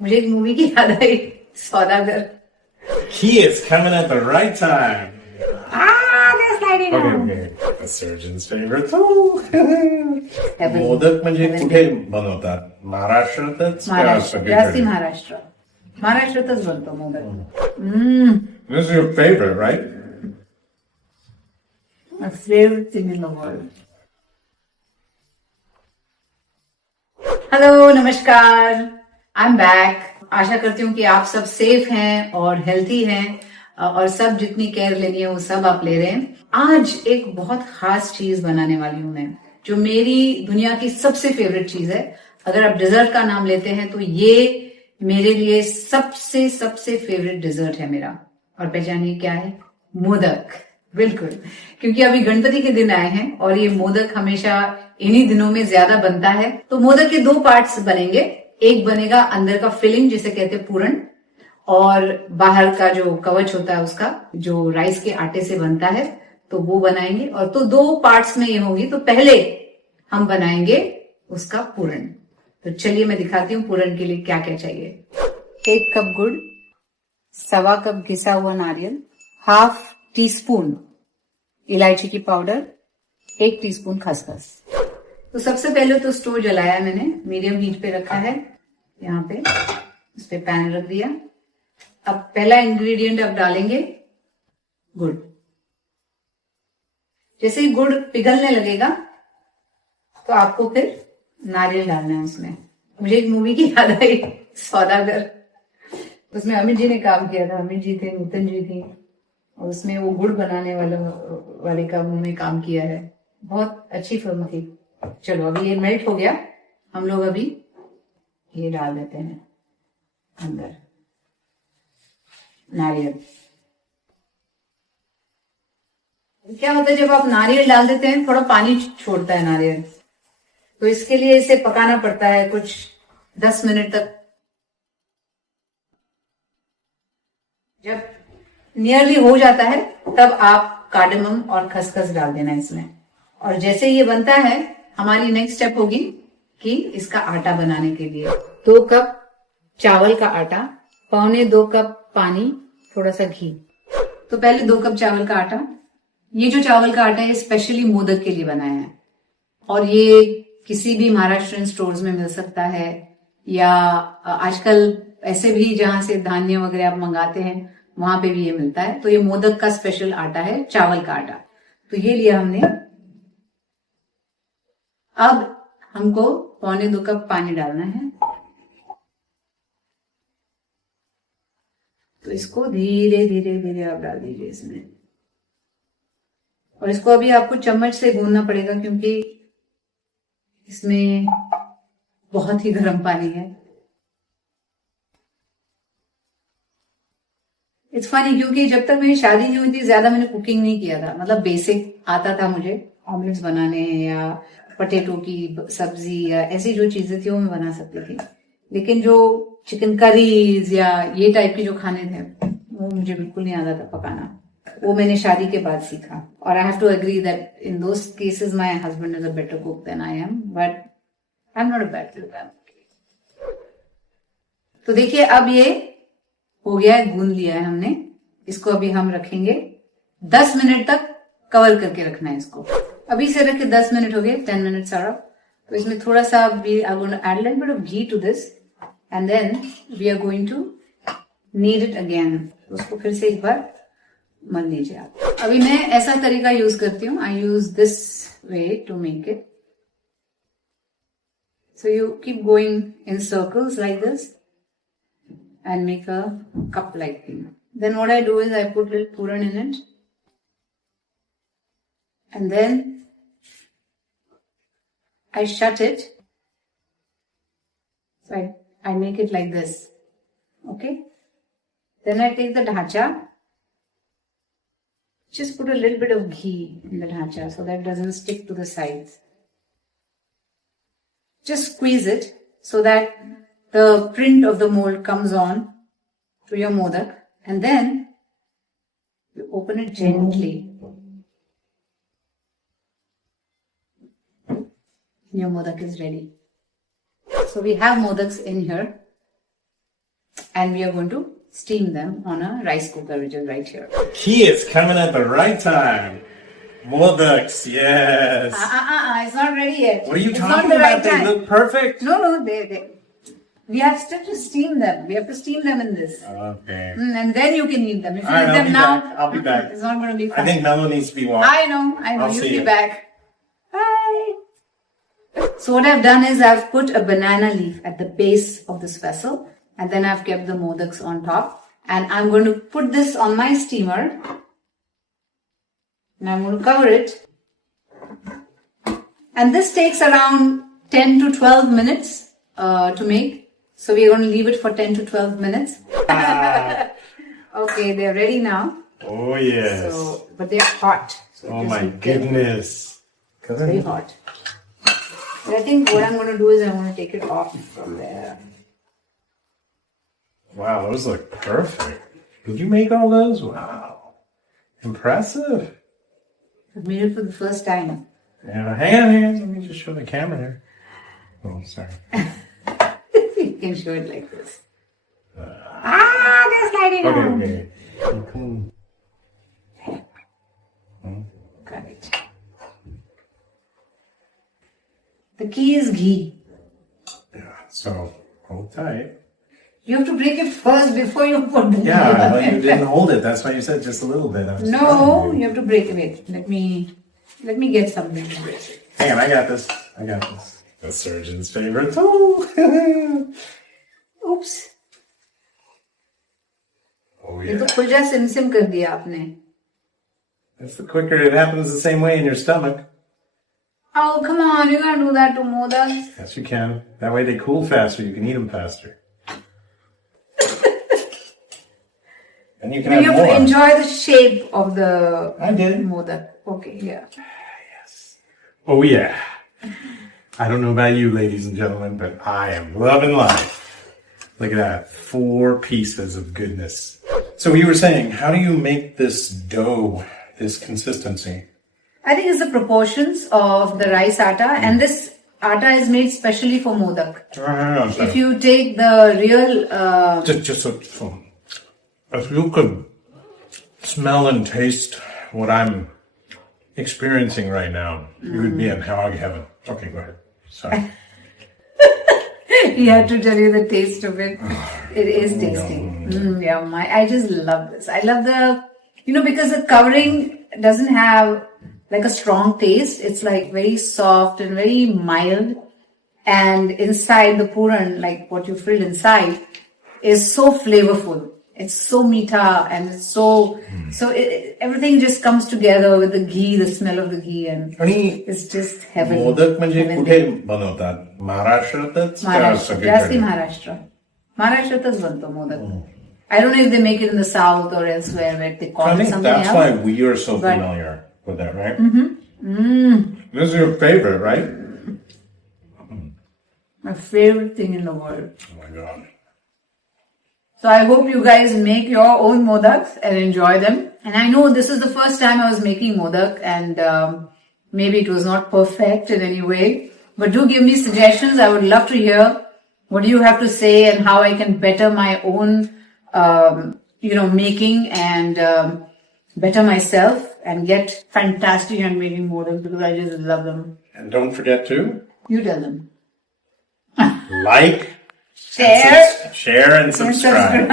मुझे एक मूवी की याद आई, सौदागर। He is coming at the right time. They're sliding Okay, down. okay. A surgeon's favorite. Modak म्हणजे कुठे बनवतात? महाराष्ट्रातच का महाराष्ट्र, सगळीकडे? जास्ती महाराष्ट्र, महाराष्ट्रातच बनतो modak. This is your favorite, right? My favorite thing in the world. Hello, नमस्कार, आई एम बैक। आशा करती हूँ कि आप सब सेफ हैं और हेल्थी हैं और सब जितनी केयर लेनी है वो सब आप ले रहे हैं। आज एक बहुत खास चीज बनाने वाली हूं मैं, जो मेरी दुनिया की सबसे फेवरेट चीज है। अगर आप डिजर्ट का नाम लेते हैं तो ये मेरे लिए सबसे सबसे फेवरेट डिजर्ट है मेरा। और पहचानिए क्या है? मोदक। बिल्कुल, क्योंकि अभी गणपति के दिन आए हैं और ये मोदक हमेशा इन्हीं दिनों में ज्यादा बनता है। तो मोदक के दो पार्ट्स बनेंगे। एक बनेगा अंदर का फिलिंग, जिसे कहते हैं पूरण, और बाहर का जो कवच होता है उसका, जो राइस के आटे से बनता है, तो वो बनाएंगे। और तो दो पार्ट्स में ये होगी। तो पहले हम बनाएंगे उसका पूरण। तो चलिए मैं दिखाती हूँ पूरण के लिए क्या क्या चाहिए। 1 कप गुड़, 1.25 कप घिसा हुआ नारियल, ½ टीस्पून इलायची की पाउडर, 1 टीस्पून खसखस। तो सबसे पहले तो स्टोव जलाया मैंने, मीडियम हीट पे रखा है। यहाँ पे उस पे पैन रख दिया। अब पहला इंग्रेडिएंट अब डालेंगे गुड़। जैसे ही गुड़ पिघलने लगेगा तो आपको फिर नारियल डालना है उसमें। मुझे एक मूवी की याद आई, सौदागर। उसमें अमित जी ने काम किया था, अमित जी थे, नूतन जी थी, और उसमें वो गुड़ बनाने वाले का उन्होंने काम किया है। बहुत अच्छी फिल्म थी। चलो अभी ये मेल्ट हो गया, हम लोग अभी ये डाल देते हैं अंदर नारियल। क्या होता है जब आप नारियल डाल देते हैं, थोड़ा पानी छोड़ता है नारियल, तो इसके लिए इसे पकाना पड़ता है कुछ 10 मिनट तक। जब नियरली हो जाता है तब आप कार्डेमम और खसखस डाल देना इसमें। और जैसे ये बनता है, हमारी नेक्स्ट स्टेप होगी कि इसका आटा बनाने के लिए 2 कप चावल का आटा, 1.25 कप पानी, थोड़ा सा घी। तो पहले 2 कप चावल का आटा। ये जो चावल का आटा है स्पेशली मोदक के लिए बनाया है, और ये किसी भी महाराष्ट्रियन स्टोर्स में मिल सकता है, या आजकल ऐसे भी जहां से धान्य वगैरह आप मंगाते हैं वहां पे भी ये मिलता है। तो ये मोदक का स्पेशल आटा है, चावल का आटा। तो ये लिया हमने। अब हमको 1.25 कप पानी डालना है। तो इसको धीरे धीरे धीरे आप डाल दीजिए इसमें। और इसको अभी आपको चम्मच से गूंदना पड़ेगा, क्योंकि इसमें बहुत ही गर्म पानी है। इट्स फनी, क्योंकि जब तक मेरी शादी नहीं हुई थी ज्यादा मैंने कुकिंग नहीं किया था। मतलब बेसिक आता था मुझे, ऑमलेट्स बनाने या पटेटो की सब्जी या ऐसी जो चीजें थी वो मैं बना सकती थी। लेकिन जो चिकन करीज या ये टाइप के जो खाने थे वो मुझे बिल्कुल नहीं आता था पकाना। वो मैंने शादी के बाद सीखा। और I have to agree that in those cases my husband is a better cook than I am, but I am not a bad cook. तो देखिए अब ये हो गया है, गूंद लिया है हमने। इसको अभी हम रखेंगे 10 मिनट तक, कवर करके रखना है इसको। अभी से रख के 10 मिनट हो गए, 10 मिनट्स आर अप। तो इसमें थोड़ा सा we are going to add little bit of ghee to this, and then we are going to knead it again. उसको फिर से एक बार मल लीजिए आप। अभी मैं ऐसा तरीका यूज करती हूँ, I use this way to make it. So you keep going in circles like this and make a cup like thing. Then what I do is I put little puran in it, and then I shut it. So I make it like this. Okay. Then I take the dhacha. Just put a little bit of ghee in the dhacha so that it doesn't stick to the sides. Just squeeze it so that the print of the mold comes on to your modak, and then you open it gently. Your modak is ready. So we have modaks in here. and we are going to steam them on a rice cooker, which is right here. He is coming at the right time. Modaks, yes. It's not ready yet. What are you It's talking not the about? right They time. look perfect. No, we have still to steam them. We have to steam them in this. Okay. And then you can eat them. If you All right, eat I'll them be now, back. I'll be back. it's not going to be fun. I think Mello needs to be washed. I know. I'll You'll see be you. back. Bye. So what I've done is I've put a banana leaf at the base of this vessel, and then I've kept the modaks on top. And I'm going to put this on my steamer. And I'm going to cover it. And this takes around 10 to 12 minutes to make. So we're going to leave it for 10 to 12 minutes. Okay, they're ready now. Oh, yes. So, but they're hot. So Oh just my be careful. goodness. Very hot. But I think what I'm going to do is I'm going to take it off from there. Wow, those look perfect. Did you make all those? Wow. Impressive. I made it for the first time. Yeah, hang on. Let me just show the camera here. Oh, sorry. You can show it like this. They're sliding Okay, around. okay. Cool. Got it. The key is ghee. Yeah, so hold tight. You have to break it first before you put the Yeah, ghee on but you it. didn't hold it. That's why you said just a little bit. I was No, trying to. you have to break it. Let me get something to break it. Hang on, I got this. The surgeon's favorite tool. Oops. Oh, ये तो yeah. खुलजा SIM कर दिया आपने. That's the quicker it happens the same way in your stomach. Oh, come on, you can't do that to modaks. Yes, you can. That way they cool faster. You can eat them faster. And you can You have have more. to enjoy the shape of the I did. modak. Okay, yeah. Oh, yeah. I don't know about you, ladies and gentlemen, but I am loving life. Look at that. 4 pieces of goodness. So you were saying, how do you make this dough, this consistency? I think it's the proportions of the rice atta, and this atta is made specially for modak. If you take the real, Just so, if you could smell and taste what I'm experiencing right now, you would be in hog heaven. Okay, go ahead. Sorry. he had to tell you the taste of it. It is tasty. Yeah, I just love this. I love because the covering doesn't have like a strong taste. It's like very soft and very mild. And inside the puran, like what you filled inside, is so flavorful. It's so meeta and it's so everything just comes together with the ghee, the smell of the ghee, and आणि it's just heaven. Modak म्हणजे कुठे बनवतात? महाराष्ट्रातच का महाराष्ट्र, जास्ती सगळीकडे? महाराष्ट्रातच बनतो modak. I don't know if they make it in the south or elsewhere where they call I it think something that's else. why we are so But- familiar with that, right? This is your favorite, right? My favorite thing in the world. Oh my god. So I hope you guys make your own modaks and enjoy them. And I know this is the first time I was making modak, and maybe it was not perfect in any way. But do give me suggestions. I would love to hear what you have to say and how I can better my own, making and better myself and get fantastic at making modaks because I just love them. And don't forget to You tell them. like, share and subscribe.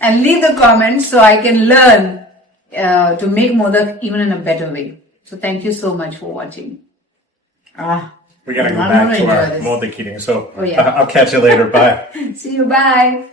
And leave the comments so I can learn to make modak even in a better way. So thank you so much for watching. We gotta go I'm back gonna to enjoy our this. modak eating. So Oh, yeah. I'll catch you later. Bye. See you. Bye.